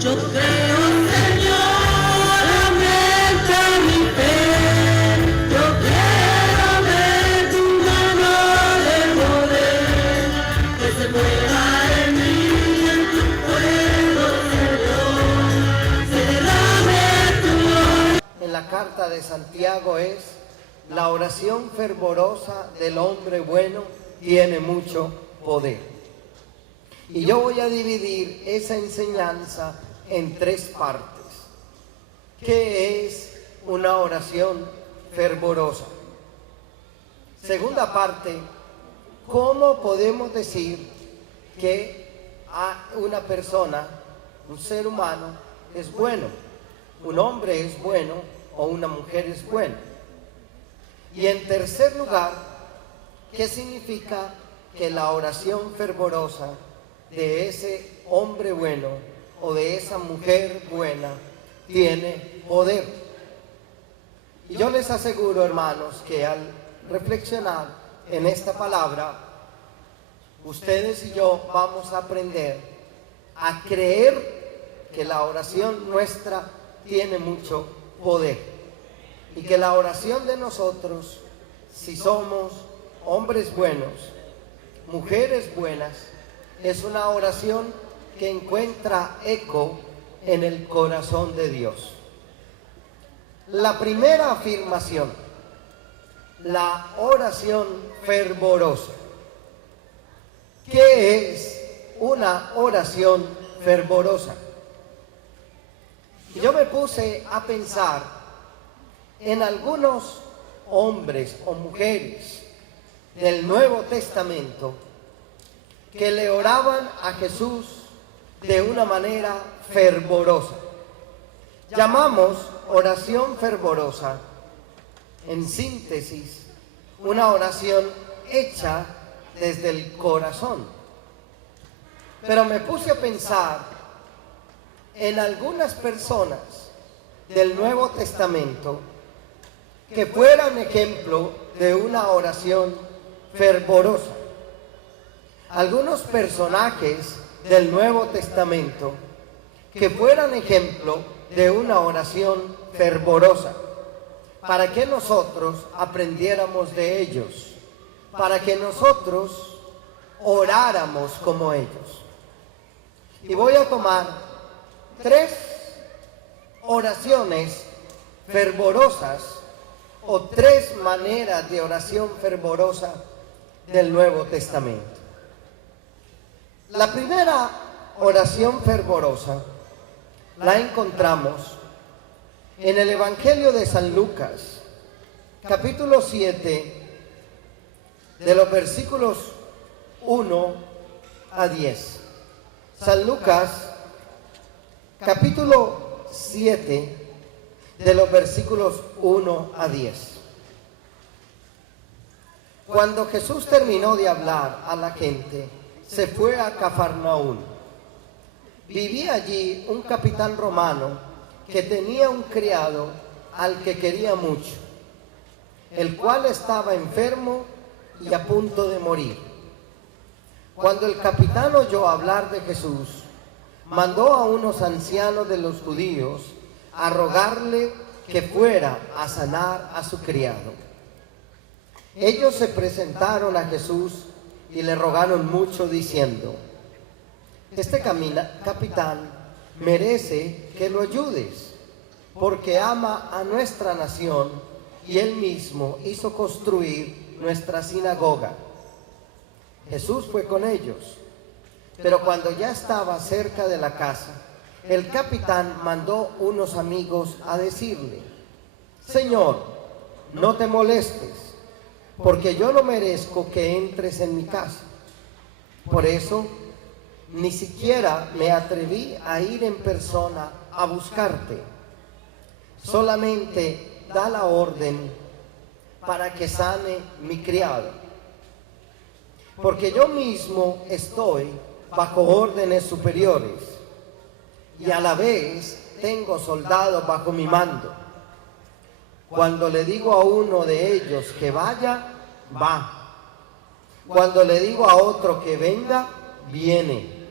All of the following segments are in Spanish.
Yo creo, Señor, aumenta mi fe. Yo quiero ver tu mano de poder, que se mueva en mí, en tu pueblo, Señor. Se derrame tu gloria. En la carta de Santiago es: la oración fervorosa del hombre bueno tiene mucho poder. Y yo voy a dividir esa enseñanza en tres partes. ¿Qué es una oración fervorosa? Segunda parte, ¿cómo podemos decir que una persona, un ser humano, es bueno? Un hombre es bueno o una mujer es buena. Y en tercer lugar, ¿qué significa que la oración fervorosa de ese hombre bueno o de esa mujer buena tiene poder? Y yo les aseguro, hermanos, que al reflexionar en esta palabra, ustedes y yo vamos a aprender a creer que la oración nuestra tiene mucho poder. Y que la oración de nosotros, si somos hombres buenos, mujeres buenas, es una oración que encuentra eco en el corazón de Dios. La primera afirmación, la oración fervorosa. ¿Qué es una oración fervorosa? Yo me puse a pensar en algunos hombres o mujeres del Nuevo Testamento que le oraban a Jesús de una manera fervorosa. Llamamos oración fervorosa, en síntesis, una oración hecha desde el corazón. Pero me puse a pensar en algunas personas del Nuevo Testamento que fueran ejemplo de una oración fervorosa. Algunos personajes del Nuevo Testamento que fueran ejemplo de una oración fervorosa, para que nosotros aprendiéramos de ellos, para que nosotros oráramos como ellos. Y voy a tomar tres oraciones fervorosas o tres maneras de oración fervorosa del Nuevo Testamento. La primera oración fervorosa la encontramos en el Evangelio de San Lucas, capítulo 7, de los versículos 1 a 10. San Lucas, capítulo 7, de los versículos 1 a 10. Cuando Jesús terminó de hablar a la gente, se fue a Cafarnaún. Vivía allí un capitán romano que tenía un criado al que quería mucho, el cual estaba enfermo y a punto de morir. Cuando el capitán oyó hablar de Jesús, mandó a unos ancianos de los judíos a rogarle que fuera a sanar a su criado. Ellos se presentaron a Jesús y le rogaron mucho diciendo: este capitán merece que lo ayudes, porque ama a nuestra nación y él mismo hizo construir nuestra sinagoga. Jesús fue con ellos, pero cuando ya estaba cerca de la casa, el capitán mandó unos amigos a decirle: Señor, no te molestes, porque yo no merezco que entres en mi casa. Por eso, ni siquiera me atreví a ir en persona a buscarte. Solamente da la orden para que sane mi criado, porque yo mismo estoy bajo órdenes superiores y a la vez tengo soldados bajo mi mando. Cuando le digo a uno de ellos que vaya, va. Cuando le digo a otro que venga, viene.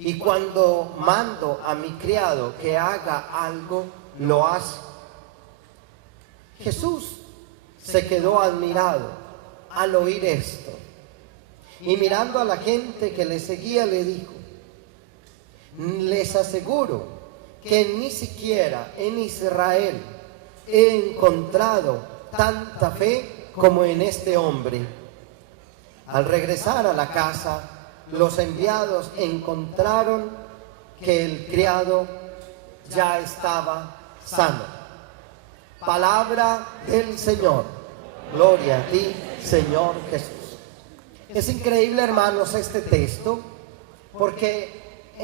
y cuando mando a mi criado que haga algo, lo hace. Jesús se quedó admirado al oír esto, y mirando a la gente que le seguía le dijo: les aseguro que ni siquiera en Israel he encontrado tanta fe como en este hombre. Al regresar a la casa, los enviados encontraron que el criado ya estaba sano. Palabra del Señor. Gloria a ti, Señor Jesús. Es increíble, hermanos, este texto, porque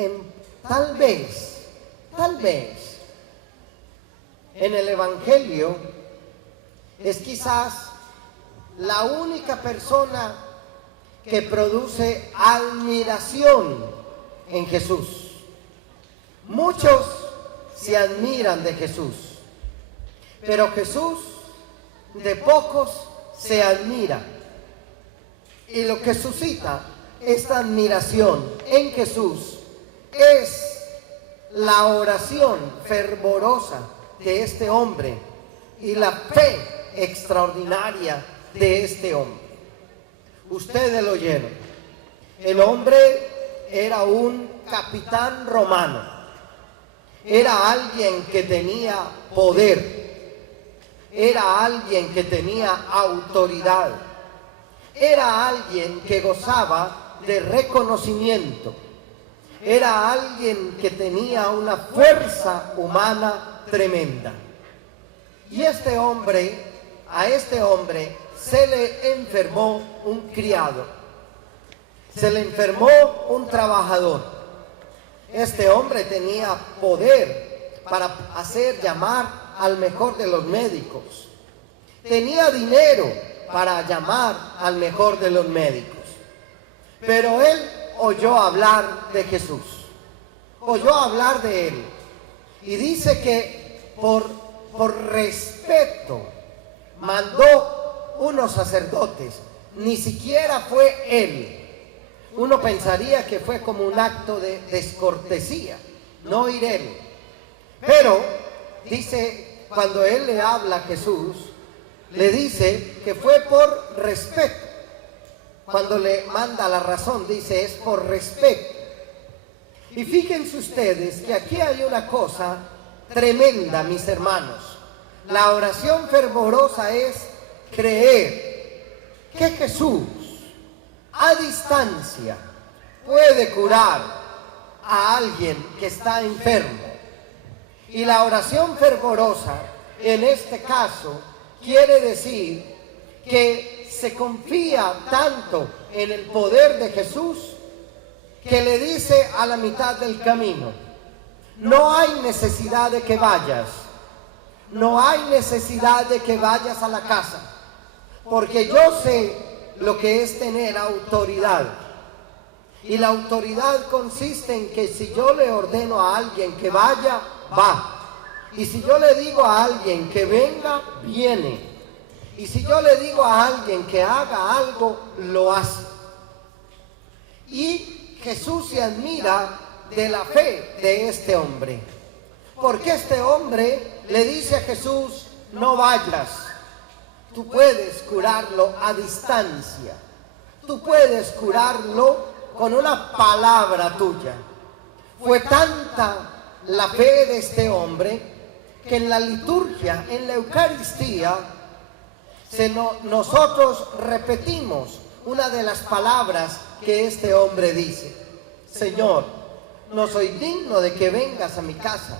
tal vez, en el Evangelio es quizás la única persona que produce admiración en Jesús. Muchos se admiran de Jesús, pero Jesús de pocos se admira. Y lo que suscita esta admiración en Jesús es la oración fervorosa de este hombre y la fe extraordinaria de este hombre. Ustedes lo oyeron. El hombre era un capitán romano. Era alguien que tenía poder. Era alguien que tenía autoridad. Era alguien que gozaba de reconocimiento. Era alguien que tenía una fuerza humana tremenda. Y a este hombre se le enfermó un criado. Se le enfermó un trabajador. Este hombre tenía poder para hacer llamar al mejor de los médicos. Tenía dinero para llamar al mejor de los médicos. Pero él oyó hablar de Jesús. Oyó hablar de él. Y dice que por respeto mandó unos sacerdotes. Ni siquiera fue él. Uno pensaría que fue como un acto de descortesía, no ir él. Pero dice, cuando él le habla a Jesús, le dice que fue por respeto. Cuando le manda la razón, dice es por respeto. Y fíjense ustedes que aquí hay una cosa tremenda, mis hermanos. La oración fervorosa es creer que Jesús a distancia puede curar a alguien que está enfermo. Y la oración fervorosa, en este caso, quiere decir que se confía tanto en el poder de Jesús que le dice a la mitad del camino: no hay necesidad de que vayas, no hay necesidad de que vayas a la casa, porque yo sé lo que es tener autoridad. Y la autoridad consiste en que si yo le ordeno a alguien que vaya, va. Y si yo le digo a alguien que venga, viene. Y si yo le digo a alguien que haga algo, lo hace. Y Jesús se admira de la fe de este hombre. Porque este hombre le dice a Jesús: no vayas. Tú puedes curarlo a distancia. Tú puedes curarlo con una palabra tuya. Fue tanta la fe de este hombre que en la liturgia, en la Eucaristía, nosotros repetimos una de las palabras que este hombre dice: Señor, no soy digno de que vengas a mi casa,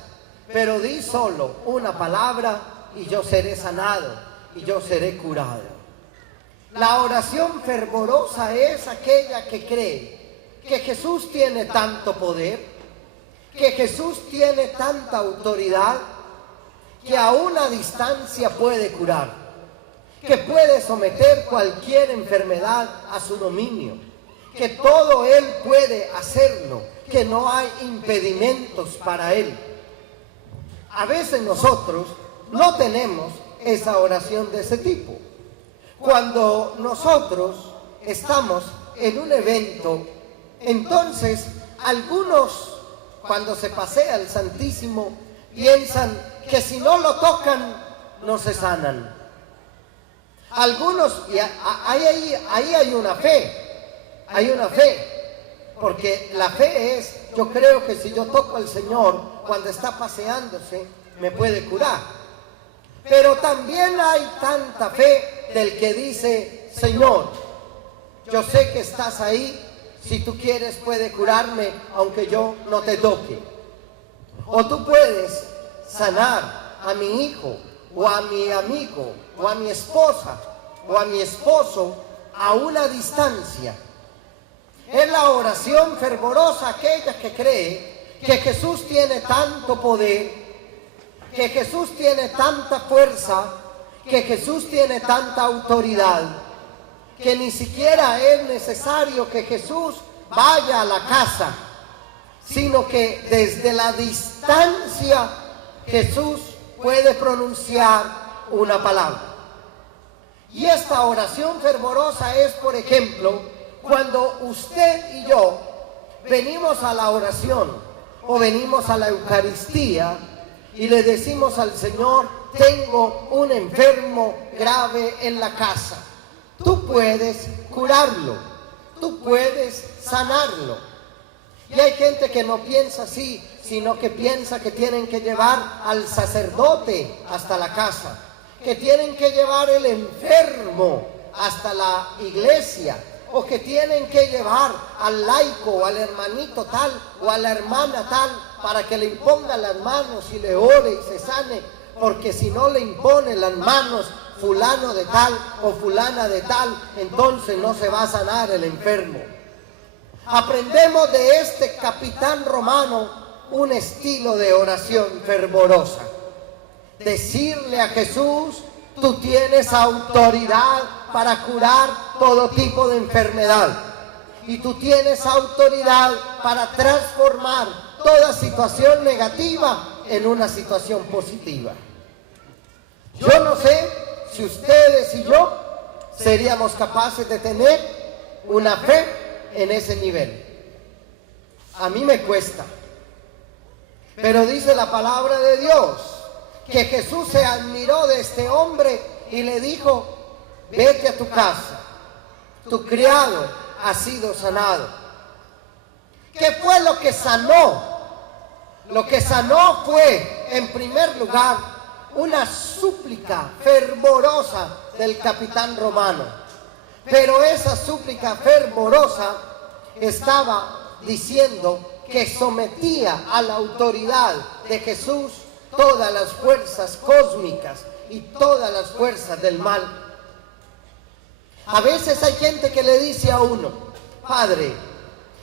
pero di solo una palabra y yo seré sanado y yo seré curado. La oración fervorosa es aquella que cree que Jesús tiene tanto poder, que Jesús tiene tanta autoridad, que a una distancia puede curar, que puede someter cualquier enfermedad a su dominio, que todo Él puede hacerlo, que no hay impedimentos para Él. A veces nosotros no tenemos esa oración de ese tipo. Cuando nosotros estamos en un evento, entonces algunos cuando se pasea el Santísimo piensan que si no lo tocan no se sanan. Algunos, y ahí hay una fe, porque la fe es, yo creo que si yo toco al Señor cuando está paseándose, me puede curar. Pero también hay tanta fe del que dice, Señor, yo sé que estás ahí, si tú quieres puede curarme aunque yo no te toque. O tú puedes sanar a mi hijo, o a mi amigo, o a mi esposa, o a mi esposo a una distancia. Es la oración fervorosa aquella que cree que Jesús tiene tanto poder, que Jesús tiene tanta fuerza, que Jesús tiene tanta autoridad, que ni siquiera es necesario que Jesús vaya a la casa, sino que desde la distancia Jesús puede pronunciar una palabra. Y esta oración fervorosa es, por ejemplo, cuando usted y yo venimos a la oración o venimos a la Eucaristía y le decimos al Señor, tengo un enfermo grave en la casa. Tú puedes curarlo, tú puedes sanarlo. Y hay gente que no piensa así, sino que piensa que tienen que llevar al sacerdote hasta la casa, que tienen que llevar el enfermo hasta la iglesia, o que tienen que llevar al laico o al hermanito tal o a la hermana tal para que le imponga las manos y le ore y se sane, porque si no le impone las manos fulano de tal o fulana de tal, entonces no se va a sanar el enfermo. Aprendemos de este capitán romano un estilo de oración fervorosa. Decirle a Jesús, tú tienes autoridad para curar todo tipo de enfermedad. Y tú tienes autoridad para transformar toda situación negativa en una situación positiva. Yo no sé si ustedes y yo seríamos capaces de tener una fe en ese nivel. A mí me cuesta. Pero dice la palabra de Dios que Jesús se admiró de este hombre y le dijo, vete a tu casa, tu criado ha sido sanado. ¿Qué fue lo que sanó? Lo que sanó fue, en primer lugar, una súplica fervorosa del capitán romano. Pero esa súplica fervorosa estaba diciendo que sometía a la autoridad de Jesús todas las fuerzas cósmicas y todas las fuerzas del mal. A veces hay gente que le dice a uno, Padre,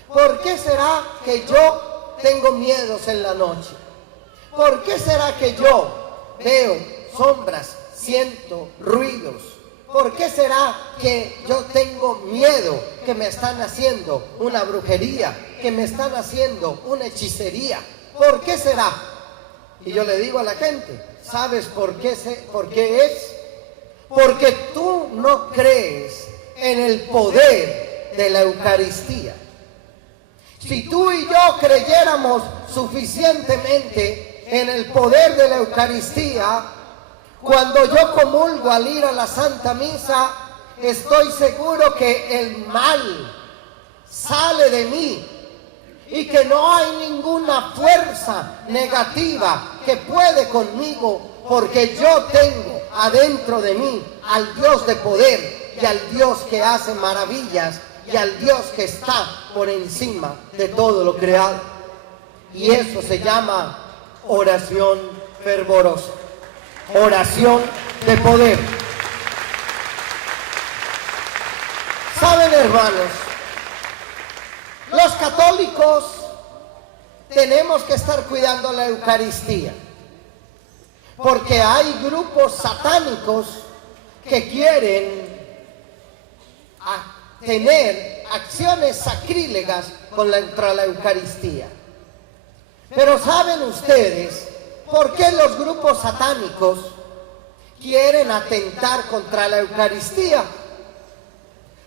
¿por qué será que yo tengo miedos en la noche? ¿Por qué será que yo veo sombras, siento ruidos? ¿Por qué será que yo tengo miedo que me están haciendo una brujería, que me están haciendo una hechicería? ¿Por qué será? Y yo le digo a la gente, ¿sabes por qué es? Porque tú no crees en el poder de la Eucaristía. Si tú y yo creyéramos suficientemente en el poder de la Eucaristía, cuando yo comulgo al ir a la Santa Misa, estoy seguro que el mal sale de mí y que no hay ninguna fuerza negativa que puede conmigo, porque yo tengo adentro de mí al Dios de poder y al Dios que hace maravillas y al Dios que está por encima de todo lo creado. Y eso se llama oración fervorosa, oración de poder. ¿Saben, hermanos? Los católicos tenemos que estar cuidando la Eucaristía, porque hay grupos satánicos que quieren tener acciones sacrílegas contra la Eucaristía. Pero ¿saben ustedes por qué los grupos satánicos quieren atentar contra la Eucaristía?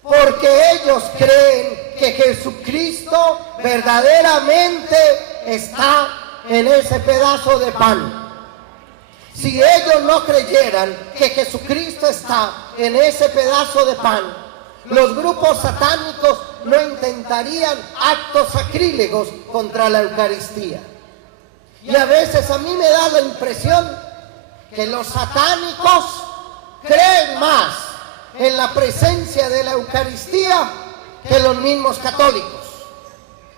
Porque ellos creen que Jesucristo verdaderamente está en ese pedazo de pan. Si ellos no creyeran que Jesucristo está en ese pedazo de pan, los grupos satánicos no intentarían actos sacrílegos contra la Eucaristía. Y a veces a mí me da la impresión que los satánicos creen más en la presencia de la Eucaristía que los mismos católicos.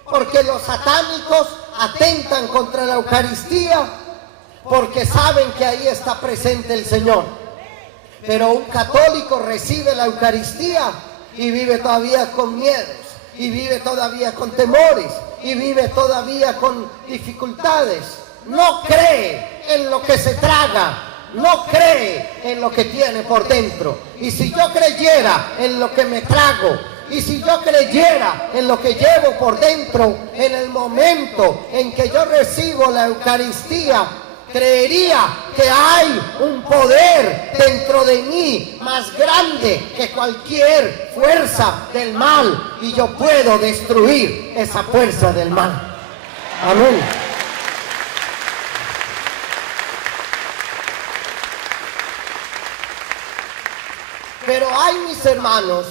Porque los satánicos atentan contra la Eucaristía porque saben que ahí está presente el Señor. Pero un católico recibe la Eucaristía y vive todavía con miedos, y vive todavía con temores, y vive todavía con dificultades. No cree en lo que se traga, no cree en lo que tiene por dentro. Y si yo creyera en lo que me trago, y si yo creyera en lo que llevo por dentro, en el momento en que yo recibo la Eucaristía, creería que hay un poder dentro de mí más grande que cualquier fuerza del mal, y yo puedo destruir esa fuerza del mal. Amén. Pero hay, mis hermanos,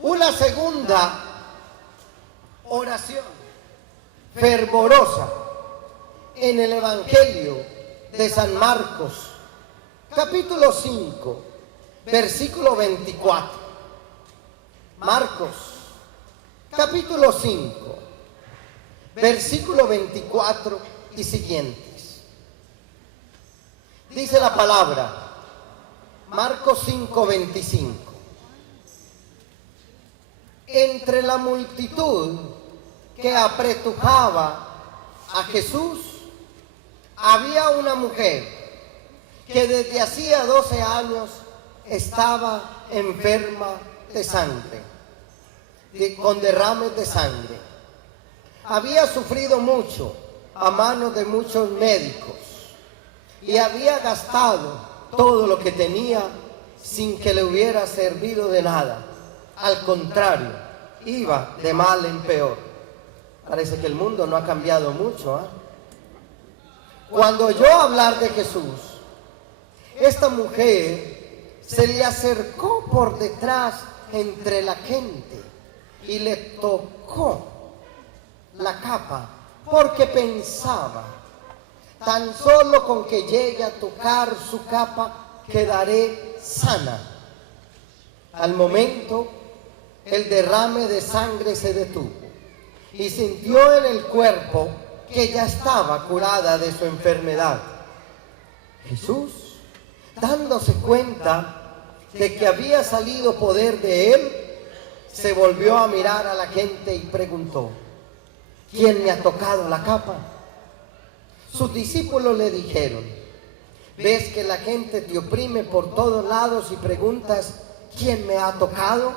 una segunda oración fervorosa en el Evangelio de San Marcos, capítulo 5, versículo 24. Marcos, capítulo 5, versículo 24 y siguientes. Dice la palabra, Marcos 5, 25. Entre la multitud que apretujaba a Jesús, había una mujer que desde hacía 12 años estaba enferma de sangre, con derrames de sangre. Había sufrido mucho a manos de muchos médicos y había gastado todo lo que tenía sin que le hubiera servido de nada. Al contrario, iba de mal en peor. Parece que el mundo no ha cambiado mucho, ¿eh? Cuando oyó hablar de Jesús, esta mujer se le acercó por detrás entre la gente y le tocó la capa, porque pensaba, tan solo con que llegue a tocar su capa quedaré sana. Al momento, el derrame de sangre se detuvo y sintió en el cuerpo que ya estaba curada de su enfermedad. Jesús, dándose cuenta de que había salido poder de él, se volvió a mirar a la gente y preguntó, ¿quién me ha tocado la capa? Sus discípulos le dijeron, ¿ves que la gente te oprime por todos lados y preguntas, ¿quién me ha tocado?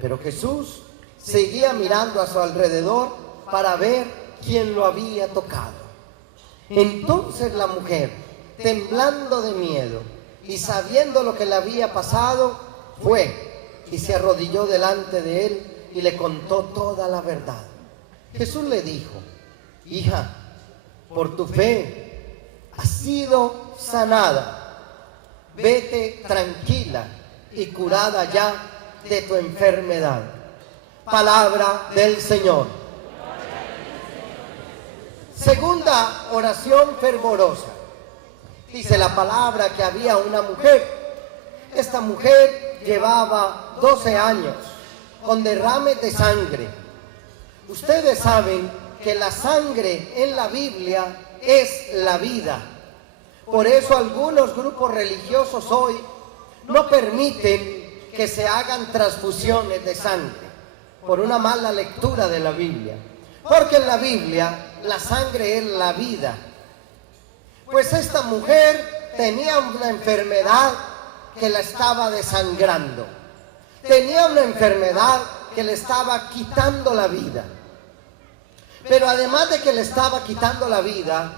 Pero Jesús seguía mirando a su alrededor para ver quién lo había tocado. Entonces la mujer, temblando de miedo y sabiendo lo que le había pasado, fue y se arrodilló delante de él y le contó toda la verdad. Jesús le dijo, hija, por tu fe has sido sanada. Vete tranquila y curada ya de tu enfermedad. Palabra del Señor. Segunda oración fervorosa. Dice la palabra que había una mujer. Esta mujer llevaba 12 años con derrames de sangre. Ustedes saben que la sangre en la Biblia es la vida. Por eso algunos grupos religiosos hoy no permiten que se hagan transfusiones de sangre por una mala lectura de la Biblia. Porque en la Biblia la sangre es la vida. Pues esta mujer tenía una enfermedad que la estaba desangrando. Tenía una enfermedad que le estaba quitando la vida. Pero además de que le estaba quitando la vida,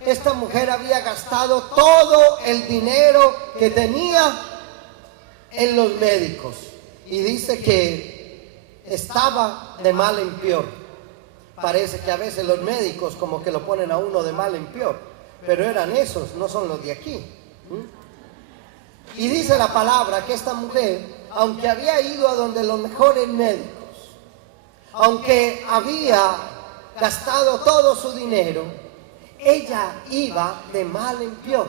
esta mujer había gastado todo el dinero que tenía en los médicos. Y dice que estaba de mal en peor. Parece que a veces los médicos como que lo ponen a uno de mal en peor, pero eran esos, no son los de aquí. Y dice la palabra que esta mujer, aunque había ido a donde los mejores médicos, aunque había gastado todo su dinero, ella iba de mal en peor.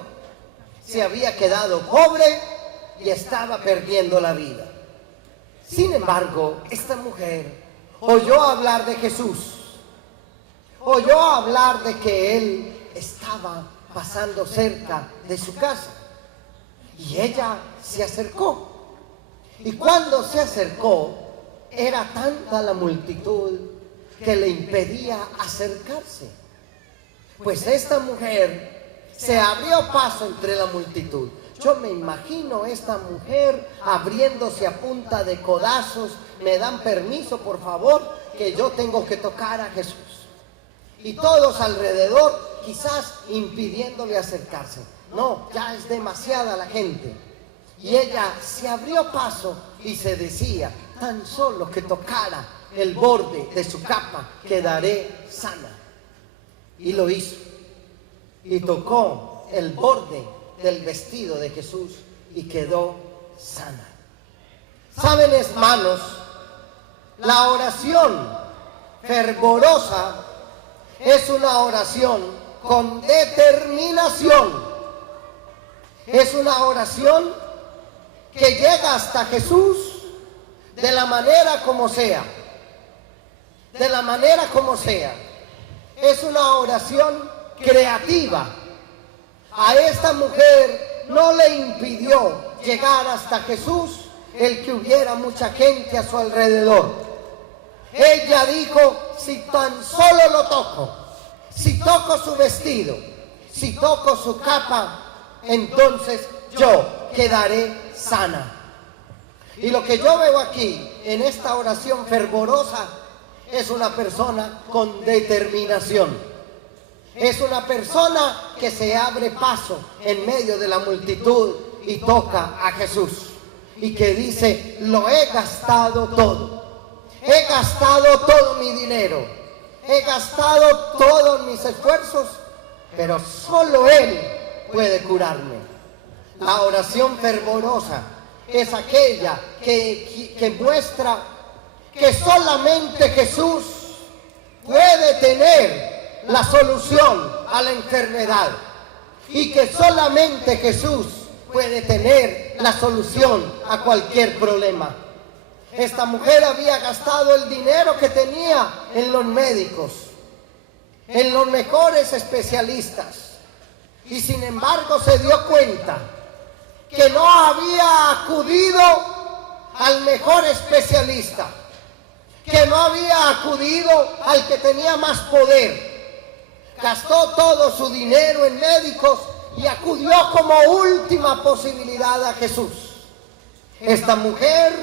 Se había quedado pobre y estaba perdiendo la vida. Sin embargo, esta mujer oyó hablar de Jesús, oyó hablar de que Él estaba pasando cerca de su casa. Y ella se acercó. Y cuando se acercó, era tanta la multitud que le impedía acercarse. Pues esta mujer se abrió paso entre la multitud. Yo me imagino esta mujer abriéndose a punta de codazos. Me dan permiso, por favor, que yo tengo que tocar a Jesús. Y todos alrededor quizás impidiéndole acercarse. No, ya es demasiada la gente. Y ella se abrió paso y se decía, tan solo que tocara el borde de su capa, quedaré sana. Y lo hizo. Y tocó el borde del vestido de Jesús y quedó sana. ¿Saben, hermanos? La oración fervorosa es una oración con determinación. Es una oración que llega hasta Jesús de la manera como sea. De la manera como sea. Es una oración creativa. A esta mujer no le impidió llegar hasta Jesús el que hubiera mucha gente a su alrededor. Ella dijo, si tan solo lo toco, si toco su vestido, si toco su capa, entonces yo quedaré sana. Y lo que yo veo aquí en esta oración fervorosa es una persona con determinación. Es una persona que se abre paso en medio de la multitud y toca a Jesús. Y que dice, lo he gastado todo. He gastado todo mi dinero. He gastado todos mis esfuerzos. Pero solo Él puede curarme. La oración fervorosa es aquella que muestra que solamente Jesús puede tener la solución a la enfermedad y que solamente Jesús puede tener la solución a cualquier problema. Esta mujer había gastado el dinero que tenía en los médicos, en los mejores especialistas, y sin embargo se dio cuenta que no había acudido al mejor especialista, que no había acudido al que tenía más poder. Gastó todo su dinero en médicos y acudió como última posibilidad a Jesús. Esta mujer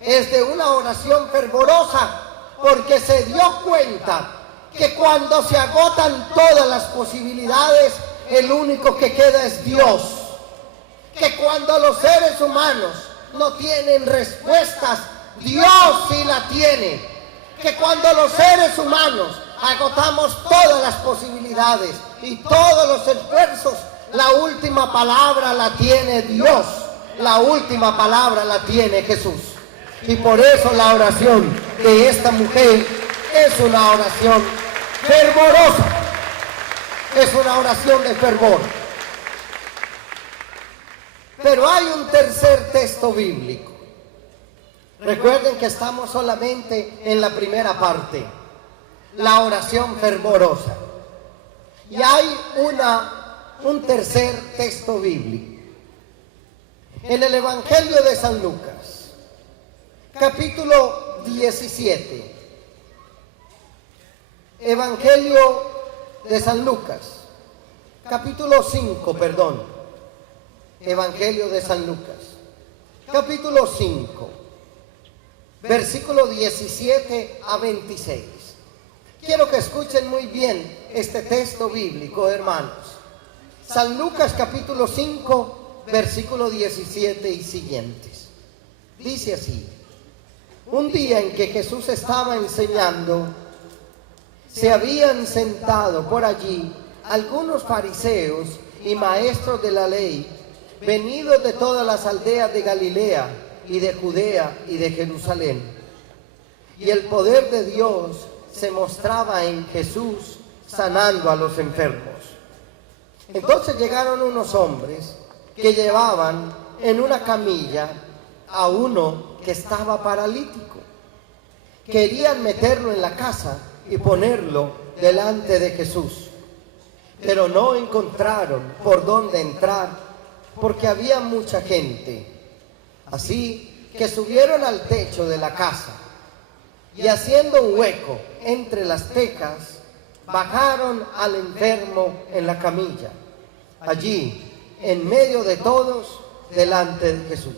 es de una oración fervorosa porque se dio cuenta que cuando se agotan todas las posibilidades, el único que queda es Dios. Que cuando los seres humanos no tienen respuestas, Dios sí la tiene. Que cuando los seres humanos agotamos todas las posibilidades y todos los esfuerzos, la última palabra la tiene Dios. La última palabra la tiene Jesús. Y por eso la oración de esta mujer es una oración fervorosa. Es una oración de fervor. Pero hay un tercer texto bíblico. Recuerden que estamos solamente en la primera parte, la oración fervorosa. Y hay un tercer texto bíblico. En el Evangelio de San Lucas, capítulo 17. Evangelio de San Lucas, capítulo 5, perdón. Evangelio de San Lucas, capítulo 5, versículo 17 a 26. Quiero que escuchen muy bien este texto bíblico, hermanos. San Lucas, capítulo 5, versículo 17 y siguientes. Dice así: Un día en que Jesús estaba enseñando, se habían sentado por allí algunos fariseos y maestros de la ley, venidos de todas las aldeas de Galilea y de Judea y de Jerusalén. Y el poder de Dios se mostraba en Jesús sanando a los enfermos. Entonces llegaron unos hombres que llevaban en una camilla a uno que estaba paralítico. Querían meterlo en la casa y ponerlo delante de Jesús, pero no encontraron por dónde entrar porque había mucha gente. Así que subieron al techo de la casa y, haciendo un hueco entre las tejas, bajaron al enfermo en la camilla, allí en medio de todos, delante de Jesús.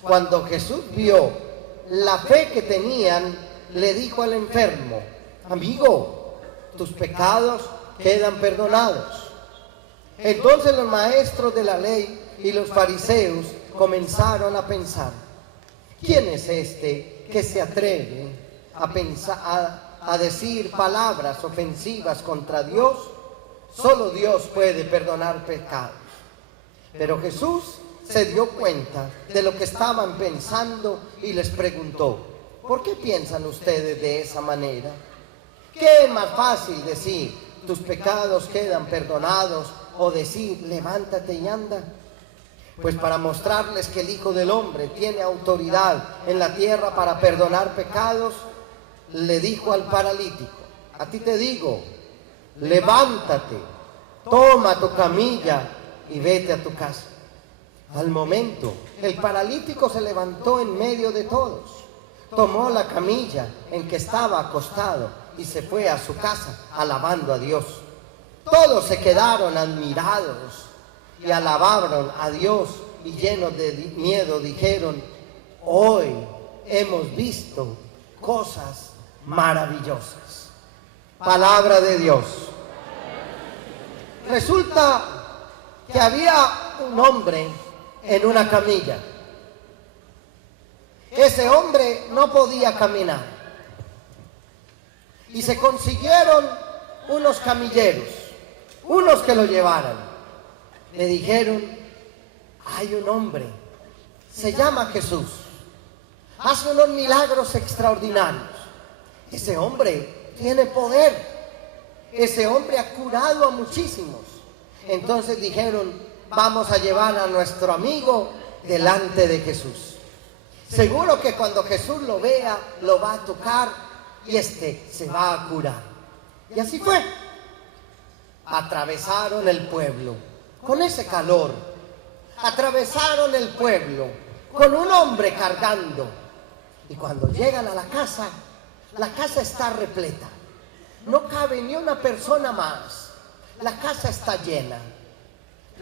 Cuando Jesús vio la fe que tenían, le dijo al enfermo: amigo, tus pecados quedan perdonados. Entonces los maestros de la ley y los fariseos comenzaron a pensar: ¿quién es este que se atreve a decir palabras ofensivas contra Dios? Solo Dios puede perdonar pecados. Pero Jesús se dio cuenta de lo que estaban pensando y les preguntó: ¿por qué piensan ustedes de esa manera? ¿Qué es más fácil decir, tus pecados quedan perdonados, o decir, levántate y anda? Pues para mostrarles que el Hijo del Hombre tiene autoridad en la tierra para perdonar pecados, le dijo al paralítico: a ti te digo, levántate, toma tu camilla y vete a tu casa. Al momento, el paralítico se levantó en medio de todos, tomó la camilla en que estaba acostado y se fue a su casa alabando a Dios. Todos se quedaron admirados y alabaron a Dios, y llenos de miedo dijeron: hoy hemos visto cosas maravillosas. Palabra de Dios. Resulta que había un hombre en una camilla. Ese hombre no podía caminar y se consiguieron unos camilleros, unos que lo llevaran. Le dijeron: hay un hombre, se llama Jesús, hace unos milagros extraordinarios. Ese hombre tiene poder, ese hombre ha curado a muchísimos. Entonces dijeron: vamos a llevar a nuestro amigo delante de Jesús. Seguro que cuando Jesús lo vea, lo va a tocar y se va a curar. Y así fue. Atravesaron el pueblo con ese calor, atravesaron el pueblo con un hombre cargando, y cuando llegan a la casa está repleta, no cabe ni una persona más, la casa está llena.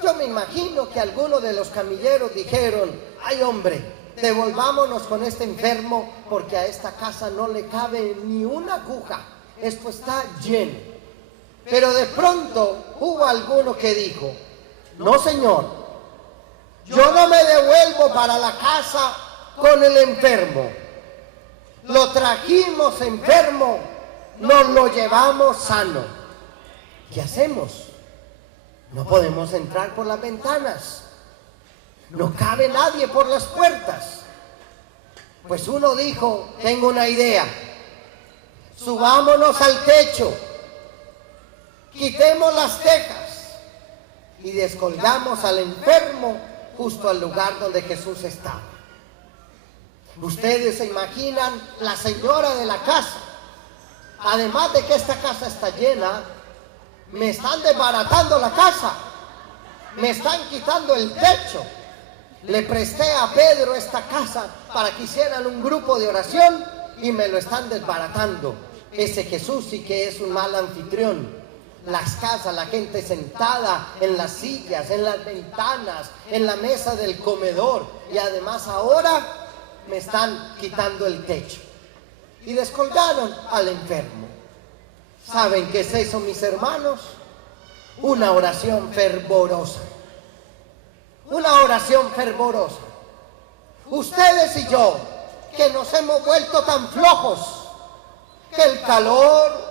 Yo me imagino que algunos de los camilleros dijeron: ay hombre, devolvámonos con este enfermo porque a esta casa no le cabe ni una aguja, esto está lleno. Pero de pronto hubo alguno que dijo: no señor, yo no me devuelvo para la casa con el enfermo, lo trajimos enfermo, nos lo llevamos sano. ¿Qué hacemos? No podemos entrar por las ventanas, no cabe nadie por las puertas. Pues uno dijo: tengo una idea, subámonos al techo, quitemos las tejas y descolgamos al enfermo justo al lugar donde Jesús estaba. Ustedes se imaginan la señora de la casa: además de que esta casa está llena, me están desbaratando la casa, me están quitando el techo. Le presté a Pedro esta casa para que hicieran un grupo de oración y me lo están desbaratando. Ese Jesús sí que es un mal anfitrión. Las casas, la gente sentada en las sillas, en las ventanas, en la mesa del comedor, y además ahora me están quitando el techo. Y descolgaron al enfermo. ¿Saben qué es eso, mis hermanos? Una oración fervorosa. Una oración fervorosa. Ustedes y yo que nos hemos vuelto tan flojos, que el calor,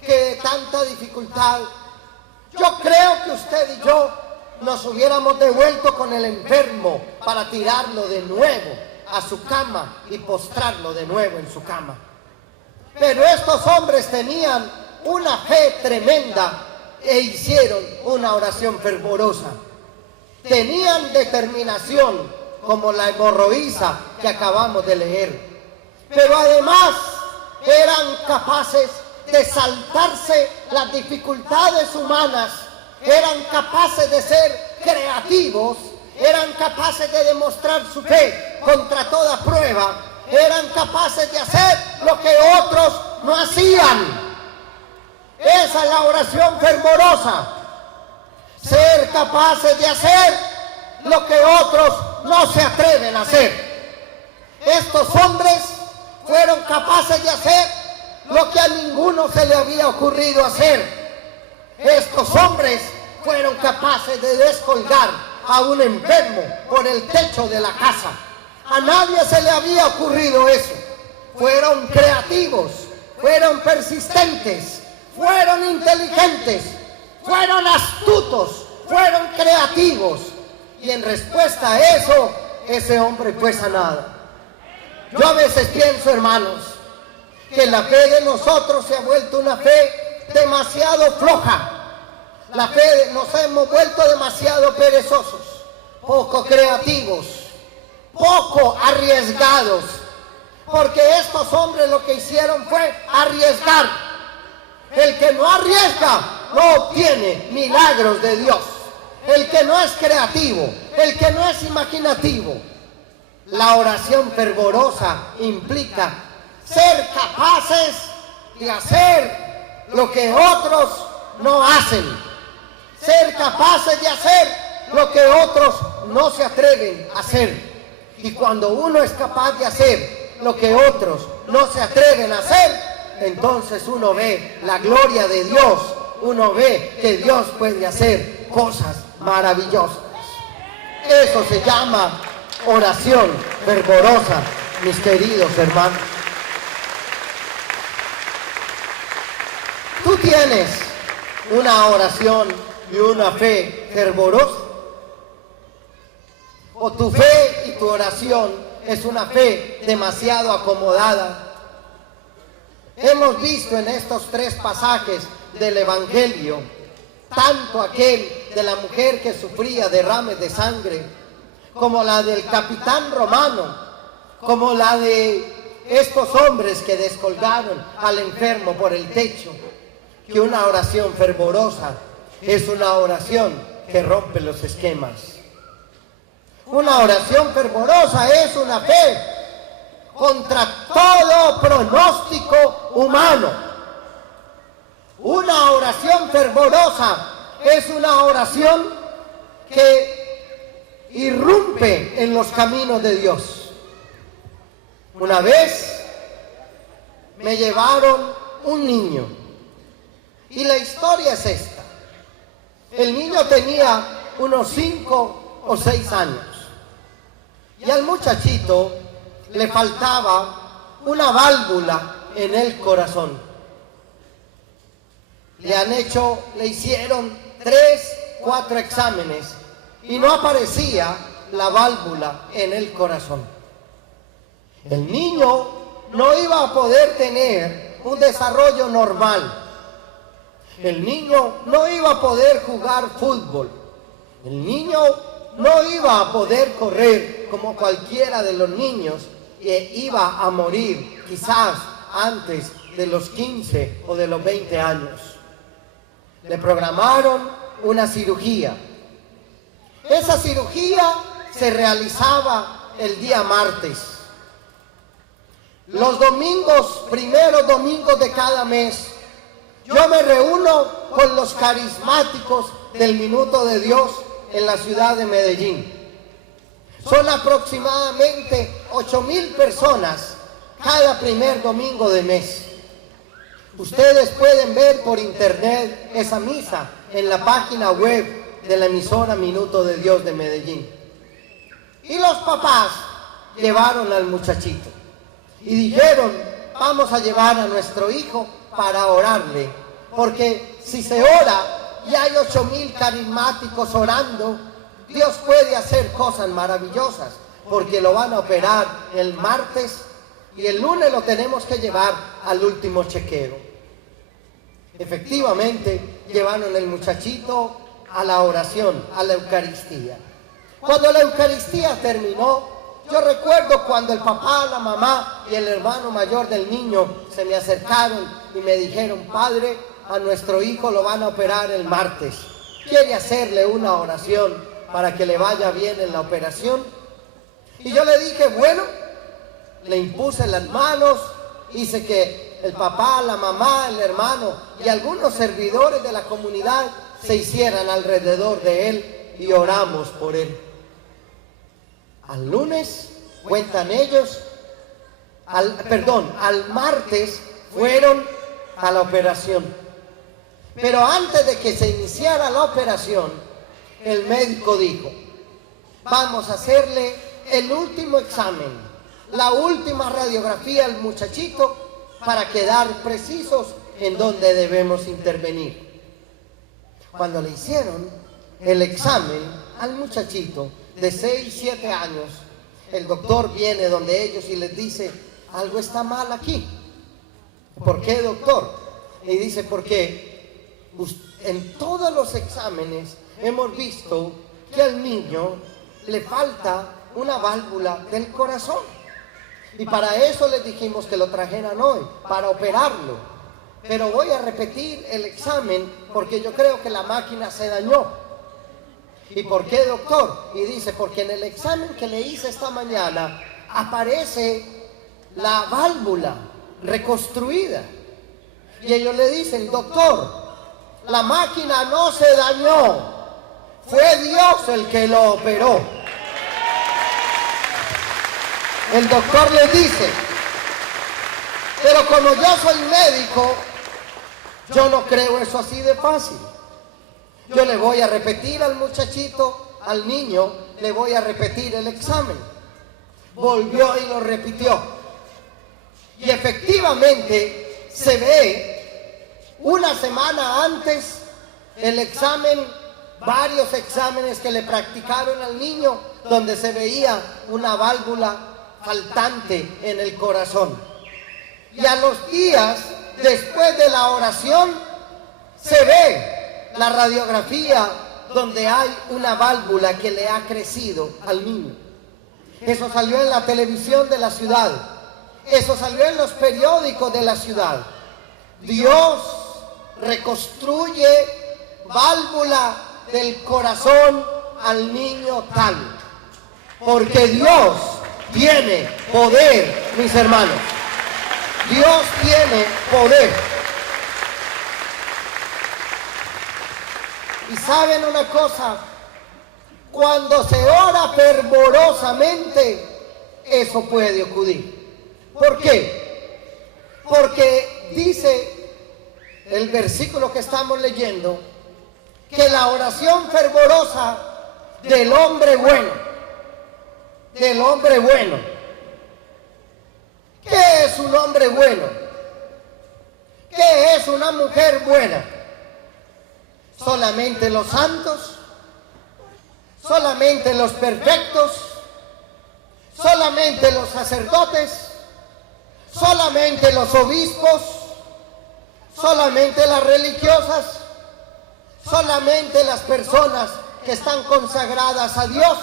que tanta dificultad. Yo creo que usted y yo nos hubiéramos devuelto con el enfermo para tirarlo de nuevo a su cama y postrarlo de nuevo en su cama. Pero estos hombres tenían una fe tremenda e hicieron una oración fervorosa. Tenían determinación, como la hemorroísa que acabamos de leer. Pero además eran capaces de saltarse las dificultades humanas, eran capaces de ser creativos, eran capaces de demostrar su fe contra toda prueba, eran capaces de hacer lo que otros no hacían. Esa es la oración fervorosa, ser capaces de hacer lo que otros no se atreven a hacer. Estos hombres fueron capaces de hacer lo que a ninguno se le había ocurrido hacer. Estos hombres fueron capaces de descolgar a un enfermo por el techo de la casa. A nadie se le había ocurrido eso. Fueron creativos, fueron persistentes, fueron inteligentes, fueron astutos, fueron creativos. Y en respuesta a eso, ese hombre fue sanado. Yo a veces pienso, hermanos, que la fe de nosotros se ha vuelto una fe demasiado floja. La fe nos hemos vuelto demasiado perezosos, poco creativos, poco arriesgados. Porque estos hombres lo que hicieron fue arriesgar. El que no arriesga no obtiene milagros de Dios. El que no es creativo, el que no es imaginativo. La oración fervorosa implica ser capaces de hacer lo que otros no hacen. Ser capaces de hacer lo que otros no se atreven a hacer. Y cuando uno es capaz de hacer lo que otros no se atreven a hacer, entonces uno ve la gloria de Dios. Uno ve que Dios puede hacer cosas maravillosas. Eso se llama oración fervorosa, mis queridos hermanos. ¿Tú tienes una oración y una fe fervorosa? ¿O tu fe y tu oración es una fe demasiado acomodada? Hemos visto en estos 3 pasajes del Evangelio, tanto aquel de la mujer que sufría derrames de sangre, como la del capitán romano, como la de estos hombres que descolgaron al enfermo por el techo, que una oración fervorosa es una oración que rompe los esquemas. Una oración fervorosa es una fe contra todo pronóstico humano. Una oración fervorosa es una oración que irrumpe en los caminos de Dios. Una vez me llevaron un niño y la historia es esta. El niño tenía unos 5 o 6 años y al muchachito le faltaba una válvula en el corazón. Le hicieron 3, 4 exámenes y no aparecía la válvula en el corazón. El niño no iba a poder tener un desarrollo normal. El niño no iba a poder jugar fútbol. El niño no iba a poder correr como cualquiera de los niños que iba a morir quizás antes de los 15 o de los 20 años. Le programaron una cirugía. Esa cirugía se realizaba el día martes. Los domingos, primeros domingos de cada mes, yo me reúno con los carismáticos del Minuto de Dios en la ciudad de Medellín. Son aproximadamente 8,000 personas cada primer domingo de mes. Ustedes pueden ver por internet esa misa en la página web de la emisora Minuto de Dios de Medellín. Y los papás llevaron al muchachito y dijeron, vamos a llevar a nuestro hijo para orarle, porque si se ora y hay 8,000 carismáticos orando, Dios puede hacer cosas maravillosas, porque lo van a operar el martes y el lunes lo tenemos que llevar al último chequeo. Efectivamente, llevaron el muchachito a la oración, a la Eucaristía. Cuando la Eucaristía terminó, yo recuerdo cuando el papá, la mamá y el hermano mayor del niño se me acercaron y me dijeron, padre, a nuestro hijo lo van a operar el martes. ¿Quiere hacerle una oración para que le vaya bien en la operación? Y yo le dije, bueno, le impuse las manos, hice que el papá, la mamá, el hermano y algunos servidores de la comunidad se hicieran alrededor de él y oramos por él. Al lunes, cuentan ellos, al martes fueron a la operación. Pero antes de que se iniciara la operación, el médico dijo, vamos a hacerle el último examen, la última radiografía al muchachito para quedar precisos en dónde debemos intervenir. Cuando le hicieron el examen al muchachito de 6, 7 años, el doctor viene donde ellos y les dice, algo está mal aquí. ¿Por qué, doctor? Y dice, porque en todos los exámenes hemos visto que al niño le falta una válvula del corazón. Y para eso les dijimos que lo trajeran hoy, para operarlo. Pero voy a repetir el examen porque yo creo que la máquina se dañó. ¿Y por qué, doctor? Y dice, porque en el examen que le hice esta mañana aparece la válvula reconstruida. Y ellos le dicen, doctor, la máquina no se dañó, fue Dios el que lo operó. El doctor les dice, pero como yo soy médico, yo no creo eso así de fácil. Yo le voy a repetir al muchachito, al niño, le voy a repetir el examen. Volvió y lo repitió. Y efectivamente se ve una semana antes el examen, varios exámenes que le practicaron al niño, donde se veía una válvula faltante en el corazón. Y a los días después de la oración se ve la radiografía donde hay una válvula que le ha crecido al niño. Eso salió en la televisión de la ciudad, eso salió en los periódicos de la ciudad. Dios reconstruye válvula del corazón al niño tal, porque Dios tiene poder, mis hermanos. Dios tiene poder. Y saben una cosa, cuando se ora fervorosamente, eso puede ocurrir. ¿Por qué? Porque dice el versículo que estamos leyendo, que la oración fervorosa del hombre bueno, ¿qué es un hombre bueno? ¿Qué es una mujer buena? ¿Solamente los santos? ¿Solamente los perfectos? ¿Solamente los sacerdotes? ¿Solamente los obispos? ¿Solamente las religiosas? ¿Solamente las personas que están consagradas a Dios?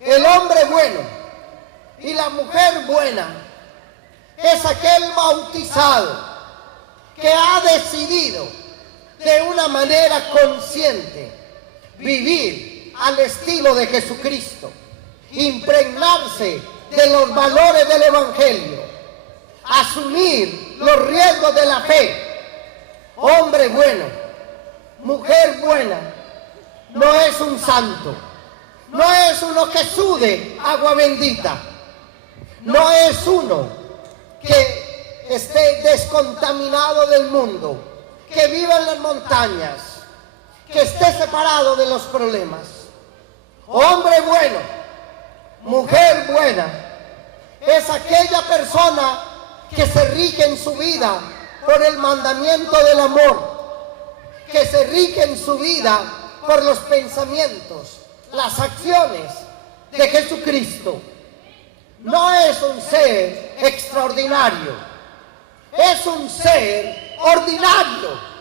El hombre bueno y la mujer buena es aquel bautizado que ha decidido de una manera consciente vivir al estilo de Jesucristo, impregnarse de los valores del Evangelio, asumir los riesgos de la fe. Hombre bueno, mujer buena, no es un santo, no es uno que sude agua bendita, no es uno que esté descontaminado del mundo, que viva en las montañas, que esté separado de los problemas. Hombre bueno, mujer buena es aquella persona que se rige en su vida por el mandamiento del amor, que se rige en su vida por los pensamientos, las acciones de Jesucristo. No es un ser extraordinario, es un ser ordinario.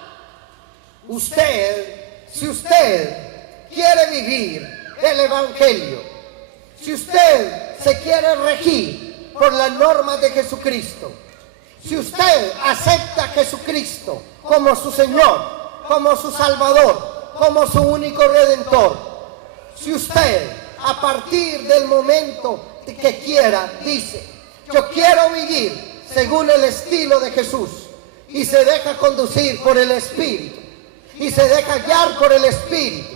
Si usted quiere vivir el Evangelio, si usted se quiere regir por las normas de Jesucristo, si usted acepta a Jesucristo como su Señor, como su Salvador, como su único Redentor, si usted a partir del momento que quiera dice, yo quiero vivir según el estilo de Jesús, y se deja conducir por el Espíritu, y se deja guiar por el Espíritu,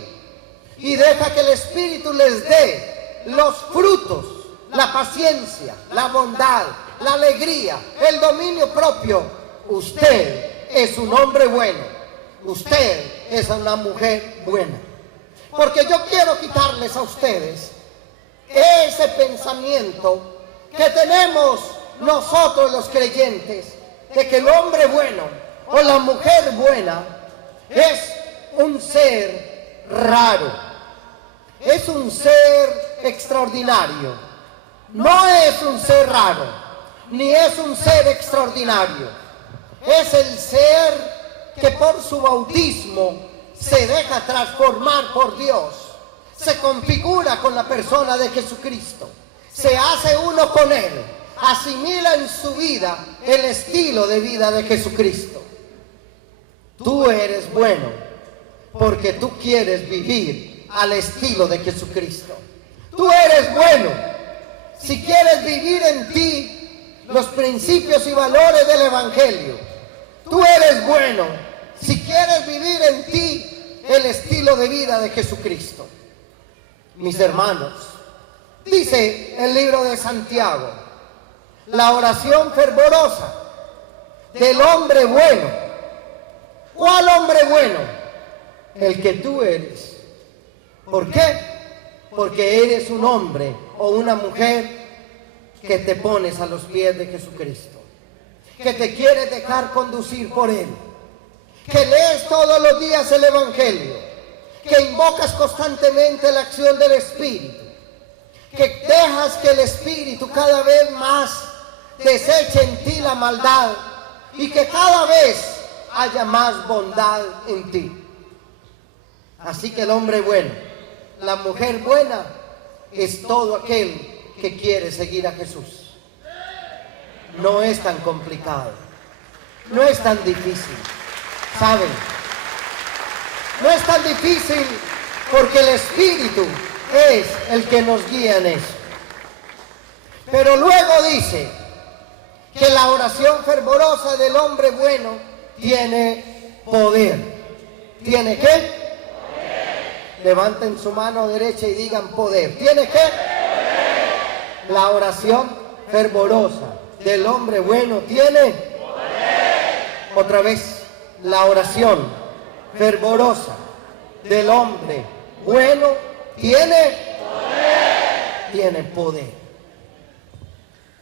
y deja que el Espíritu les dé los frutos, la paciencia, la bondad, la alegría, el dominio propio, usted es un hombre bueno, usted es una mujer buena. Porque yo quiero quitarles a ustedes ese pensamiento que tenemos nosotros los creyentes, de que el hombre bueno o la mujer buena es un ser raro, es un ser extraordinario. No es un ser raro, ni es un ser extraordinario. Es el ser que por su bautismo se deja transformar por Dios, se configura con la persona de Jesucristo, se hace uno con Él, asimila en su vida el estilo de vida de Jesucristo. Tú eres bueno porque tú quieres vivir al estilo de Jesucristo. Tú eres bueno si quieres vivir en ti los principios y valores del Evangelio. Tú eres bueno si quieres vivir en ti el estilo de vida de Jesucristo. Mis hermanos, dice el libro de Santiago, la oración fervorosa del hombre bueno. ¿Cuál hombre bueno? El que tú eres. ¿Por qué? Porque eres un hombre o una mujer que te pones a los pies de Jesucristo, que te quieres dejar conducir por Él, que lees todos los días el Evangelio, que invocas constantemente la acción del Espíritu, que dejas que el Espíritu cada vez más deseche en ti la maldad y que cada vez haya más bondad en ti. Así que el hombre bueno, la mujer buena, es todo aquel que quiere seguir a Jesús. No es tan complicado, no es tan difícil, ¿saben? No es tan difícil porque el Espíritu es el que nos guía en eso. Pero luego dice que la oración fervorosa del hombre bueno tiene poder. ¿Tiene qué? Poder. Levanten su mano derecha y digan poder. ¿Tiene qué? Poder. La oración fervorosa del hombre bueno tiene poder. Otra vez, la oración fervorosa del hombre bueno tiene poder. Tiene poder.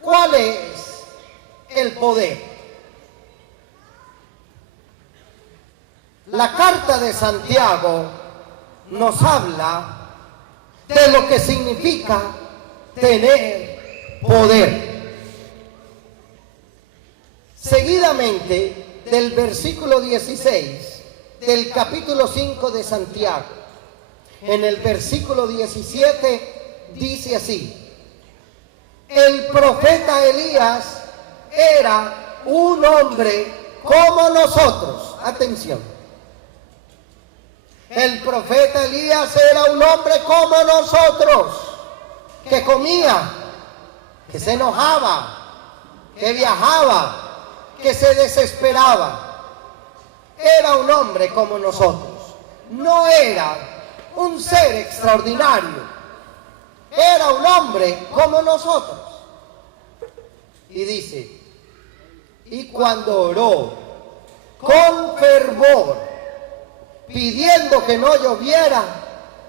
¿Cuál es el poder? La carta de Santiago nos habla de lo que significa tener poder. Seguidamente, del versículo 16 del capítulo 5 de Santiago, en el versículo 17 dice así: el profeta Elías era un hombre como nosotros. Atención. El profeta Elías era un hombre como nosotros, que comía, que se enojaba, que viajaba, que se desesperaba. Era un hombre como nosotros. No era un ser extraordinario. Era un hombre como nosotros. Y dice, y cuando oró con fervor, pidiendo que no lloviera,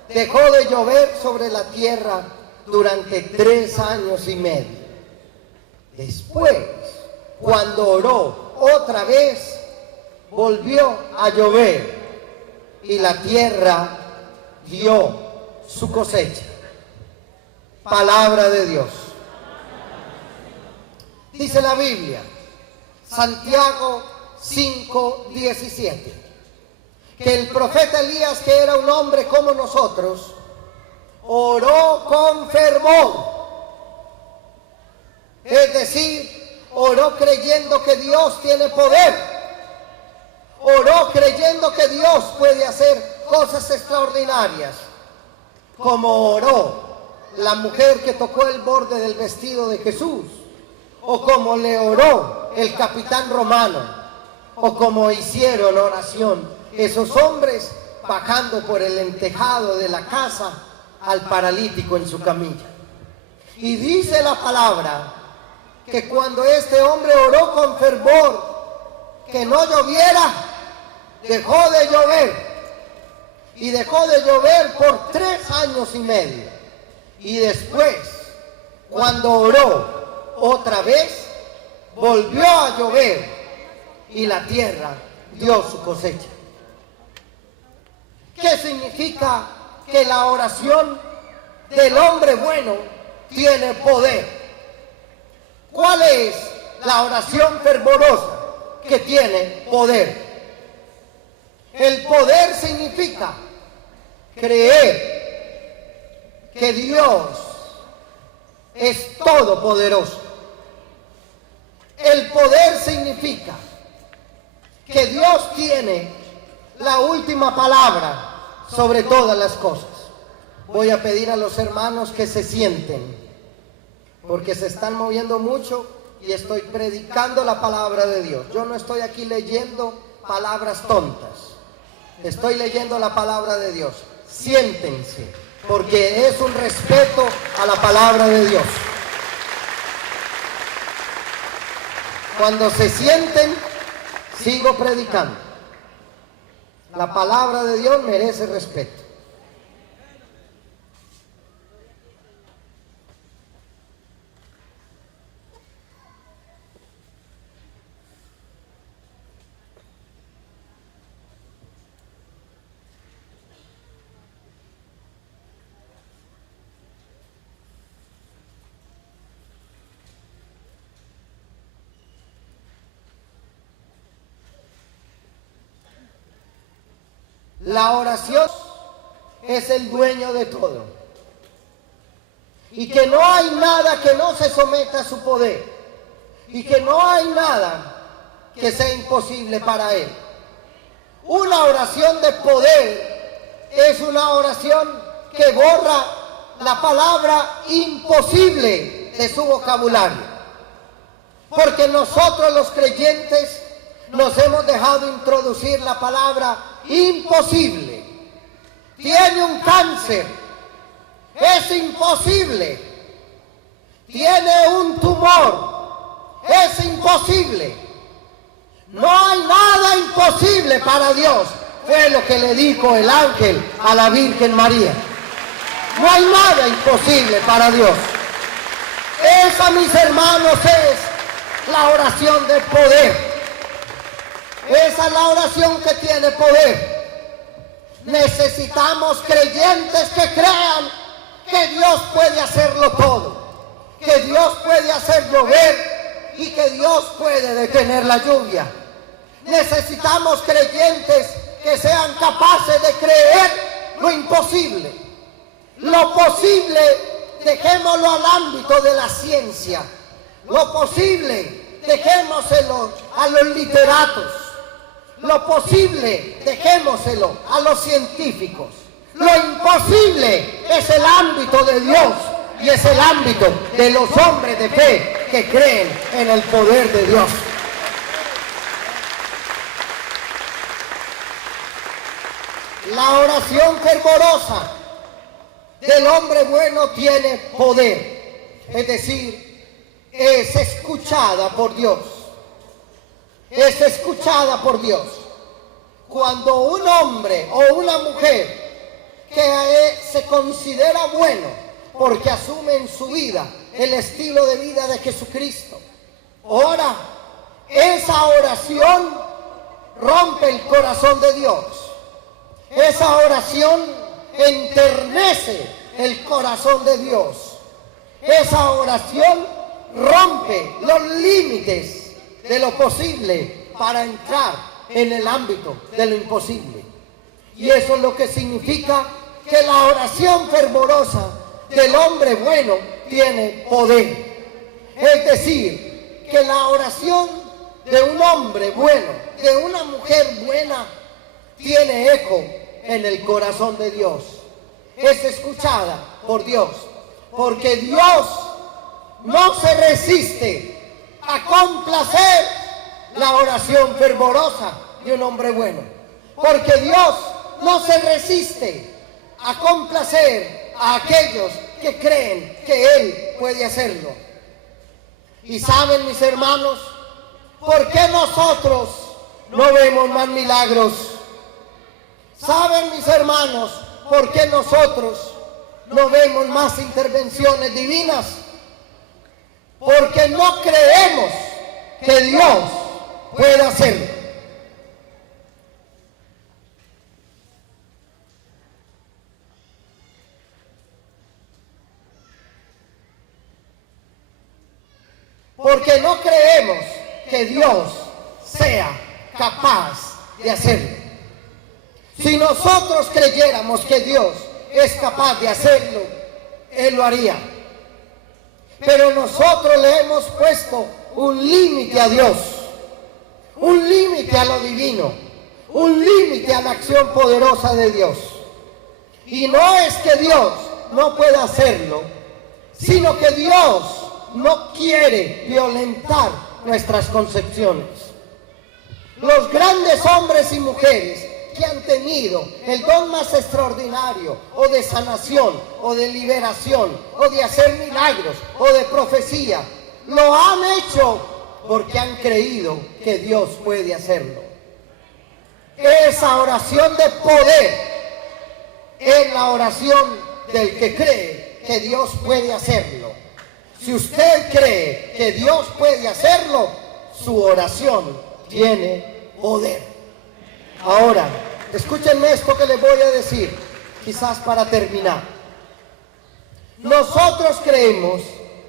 dejó de llover sobre la tierra durante 3 años y medio. Después, cuando oró otra vez, volvió a llover y la tierra dio su cosecha. Palabra de Dios. Dice la Biblia, Santiago 5:17, que el profeta Elías, que era un hombre como nosotros, oró con fervor. Es decir, oró creyendo que Dios tiene poder. Oró creyendo que Dios puede hacer cosas extraordinarias. Como oró la mujer que tocó el borde del vestido de Jesús. O como le oró el capitán romano. O como hicieron oración esos hombres bajando por el tejado de la casa al paralítico en su camilla. Y dice la palabra que cuando este hombre oró con fervor que no lloviera, dejó de llover. Y dejó de llover por 3 años y medio. Y después, cuando oró otra vez, volvió a llover y la tierra dio su cosecha. ¿Qué significa que la oración del hombre bueno tiene poder? ¿Cuál es la oración fervorosa que tiene poder? El poder significa creer que Dios es todopoderoso. El poder significa que Dios tiene la última palabra sobre todas las cosas. Voy a pedir a los hermanos que se sienten, porque se están moviendo mucho y estoy predicando la palabra de Dios. Yo no estoy aquí leyendo palabras tontas, estoy leyendo la palabra de Dios. Siéntense, porque es un respeto a la palabra de Dios. Cuando se sienten, sigo predicando. La palabra de Dios merece respeto. La oración es el dueño de todo. Y que no hay nada que no se someta a su poder. Y que no hay nada que sea imposible para él. Una oración de poder es una oración que borra la palabra imposible de su vocabulario. Porque nosotros los creyentes nos hemos dejado introducir la palabra imposible. Tiene un cáncer, es imposible. Tiene un tumor, es imposible. No hay nada imposible para Dios. Fue lo que le dijo el ángel a la Virgen María. No hay nada imposible para Dios. Esa, mis hermanos, es la oración de poder. Esa es la oración que tiene poder. Necesitamos creyentes que crean que Dios puede hacerlo todo, que Dios puede hacer llover y que Dios puede detener la lluvia. Necesitamos creyentes que sean capaces de creer lo imposible. Lo posible, dejémoslo al ámbito de la ciencia. Lo posible, dejémoselo a los literatos. Lo posible, dejémoselo a los científicos. Lo imposible es el ámbito de Dios y es el ámbito de los hombres de fe que creen en el poder de Dios. La oración fervorosa del hombre bueno tiene poder, es decir, es escuchada por Dios. Es escuchada por Dios. Cuando un hombre o una mujer que se considera bueno porque asume en su vida el estilo de vida de Jesucristo. Ora, esa oración rompe el corazón de Dios. Esa oración enternece el corazón de Dios. Esa oración rompe los límites de lo posible para entrar en el ámbito de lo imposible. Y eso es lo que significa que la oración fervorosa del hombre bueno tiene poder. Es decir, que la oración de un hombre bueno, de una mujer buena, tiene eco en el corazón de Dios. Es escuchada por Dios, porque Dios no se resiste a complacer la oración fervorosa de un hombre bueno, porque Dios no se resiste a complacer a aquellos que creen que Él puede hacerlo. Y saben, mis hermanos, ¿por qué nosotros no vemos más milagros? ¿Saben, mis hermanos, por qué nosotros no vemos más intervenciones divinas? Porque no creemos que Dios pueda hacerlo. Porque no creemos que Dios sea capaz de hacerlo. Si nosotros creyéramos que Dios es capaz de hacerlo, Él lo haría. Pero nosotros le hemos puesto un límite a Dios, un límite a lo divino, un límite a la acción poderosa de Dios. Y no es que Dios no pueda hacerlo, sino que Dios no quiere violentar nuestras concepciones. Los grandes hombres y mujeres que han tenido el don más extraordinario, o de sanación, o de liberación, o de hacer milagros, o de profecía, lo han hecho porque han creído que Dios puede hacerlo. Esa oración de poder es la oración del que cree que Dios puede hacerlo. Si usted cree que Dios puede hacerlo, su oración tiene poder. Ahora, escúchenme esto que les voy a decir, quizás para terminar. Nosotros creemos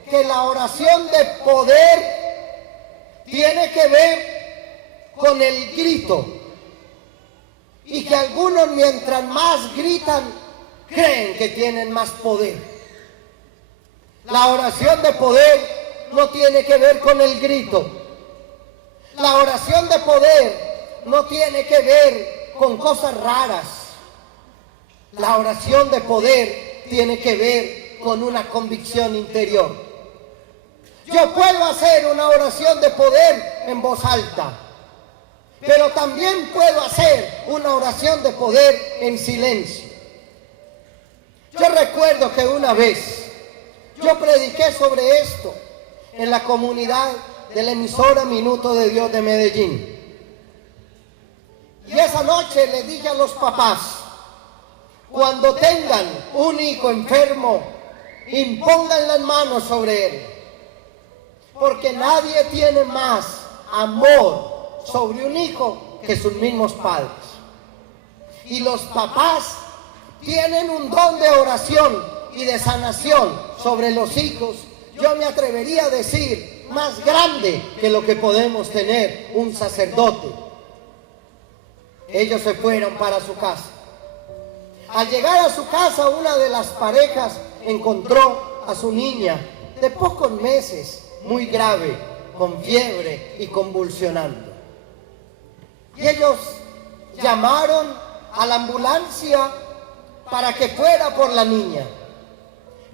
que la oración de poder tiene que ver con el grito, y que algunos, mientras más gritan, creen que tienen más poder. La oración de poder no tiene que ver con el grito. La oración de poder no tiene que ver con cosas raras. La oración de poder tiene que ver con una convicción interior. Yo puedo hacer una oración de poder en voz alta, pero también puedo hacer una oración de poder en silencio. Yo recuerdo que una vez yo prediqué sobre esto en la comunidad de la emisora Minuto de Dios de Medellín. Y esa noche le dije a los papás: cuando tengan un hijo enfermo, impongan las manos sobre él. Porque nadie tiene más amor sobre un hijo que sus mismos padres. Y los papás tienen un don de oración y de sanación sobre los hijos, yo me atrevería a decir, más grande que lo que podemos tener un sacerdote. Ellos se fueron para su casa. Al llegar a su casa, una de las parejas encontró a su niña de pocos meses, muy grave, con fiebre y convulsionando. Y ellos llamaron a la ambulancia para que fuera por la niña.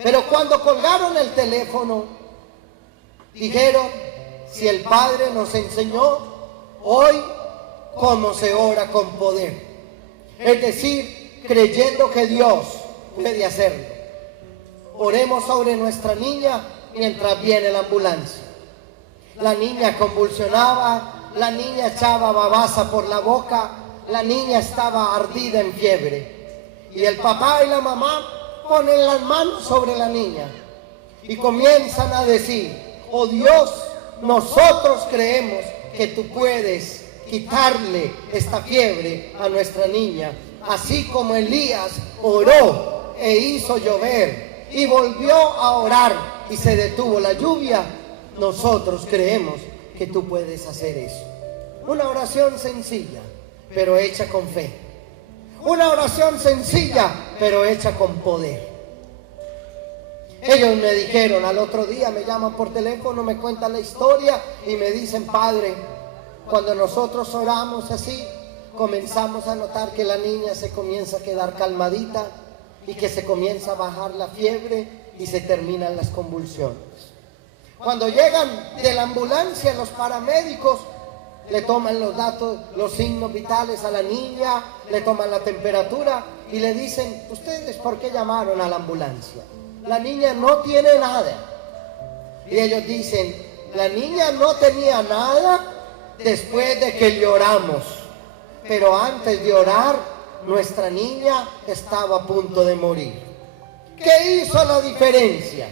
Pero cuando colgaron el teléfono, dijeron: si el Padre nos enseñó hoy cómo se ora con poder. Es decir, creyendo que Dios puede hacerlo. Oremos sobre nuestra niña mientras viene la ambulancia. La niña convulsionaba, la niña echaba babasa por la boca, la niña estaba ardida en fiebre. Y el papá y la mamá ponen las manos sobre la niña y comienzan a decir: oh Dios, nosotros creemos que tú puedes quitarle esta fiebre a nuestra niña, así como Elías oró e hizo llover y volvió a orar y se detuvo la lluvia. Nosotros creemos que tú puedes hacer eso. Una oración sencilla, pero hecha con fe. Una oración sencilla, pero hecha con poder. Ellos me dijeron, al otro día me llaman por teléfono, me cuentan la historia y me dicen: padre, cuando nosotros oramos así, comenzamos a notar que la niña se comienza a quedar calmadita y que se comienza a bajar la fiebre y se terminan las convulsiones. Cuando llegan de la ambulancia los paramédicos, le toman los datos, los signos vitales a la niña, le toman la temperatura y le dicen: ¿ustedes por qué llamaron a la ambulancia? La niña no tiene nada. Y ellos dicen: la niña no tenía nada después de que le oramos, pero antes de orar, nuestra niña estaba a punto de morir. ¿Qué hizo la diferencia?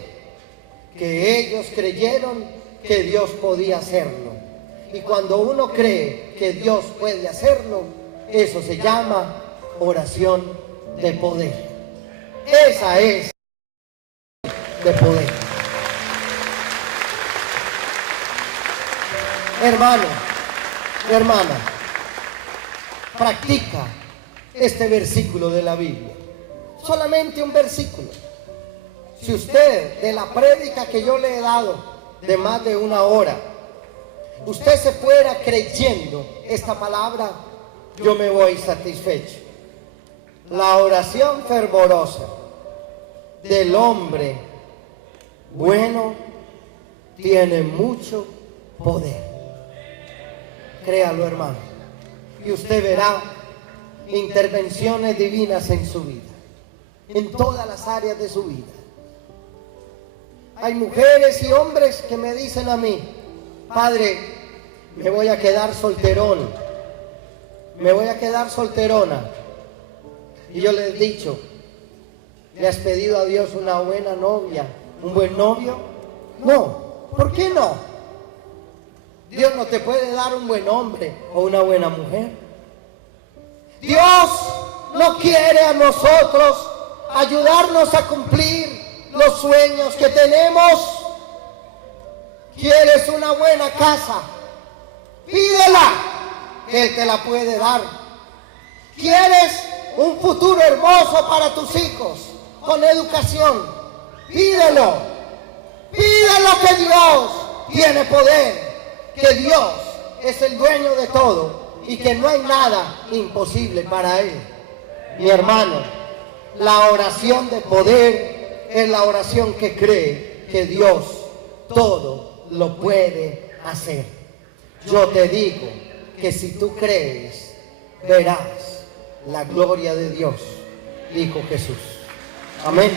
Que ellos creyeron que Dios podía hacerlo. Y cuando uno cree que Dios puede hacerlo, eso se llama oración de poder. Esa es de poder. Hermano, hermana, practica este versículo de la Biblia. Solamente un versículo. Si usted, de la prédica que yo le he dado de más de una hora, usted se fuera creyendo esta palabra, yo me voy satisfecho. La oración fervorosa del hombre bueno tiene mucho poder. Créalo, hermano, y usted verá intervenciones divinas en su vida, en todas las áreas de su vida. Hay mujeres y hombres que me dicen a mí: padre, me voy a quedar solterón, me voy a quedar solterona. Y yo les he dicho: ¿le has pedido a Dios una buena novia, un buen novio? No. ¿Por qué no? Dios no te puede dar un buen hombre o una buena mujer. Dios no quiere a nosotros ayudarnos a cumplir los sueños que tenemos. ¿Quieres una buena casa? Pídela, que Él te la puede dar. ¿Quieres un futuro hermoso para tus hijos con educación? Pídelo. Pídelo, que Dios tiene poder, que Dios es el dueño de todo y que no hay nada imposible para Él. Mi hermano, la oración de poder es la oración que cree que Dios todo lo puede hacer. Yo te digo que si tú crees, verás la gloria de Dios, dijo Jesús. Amén.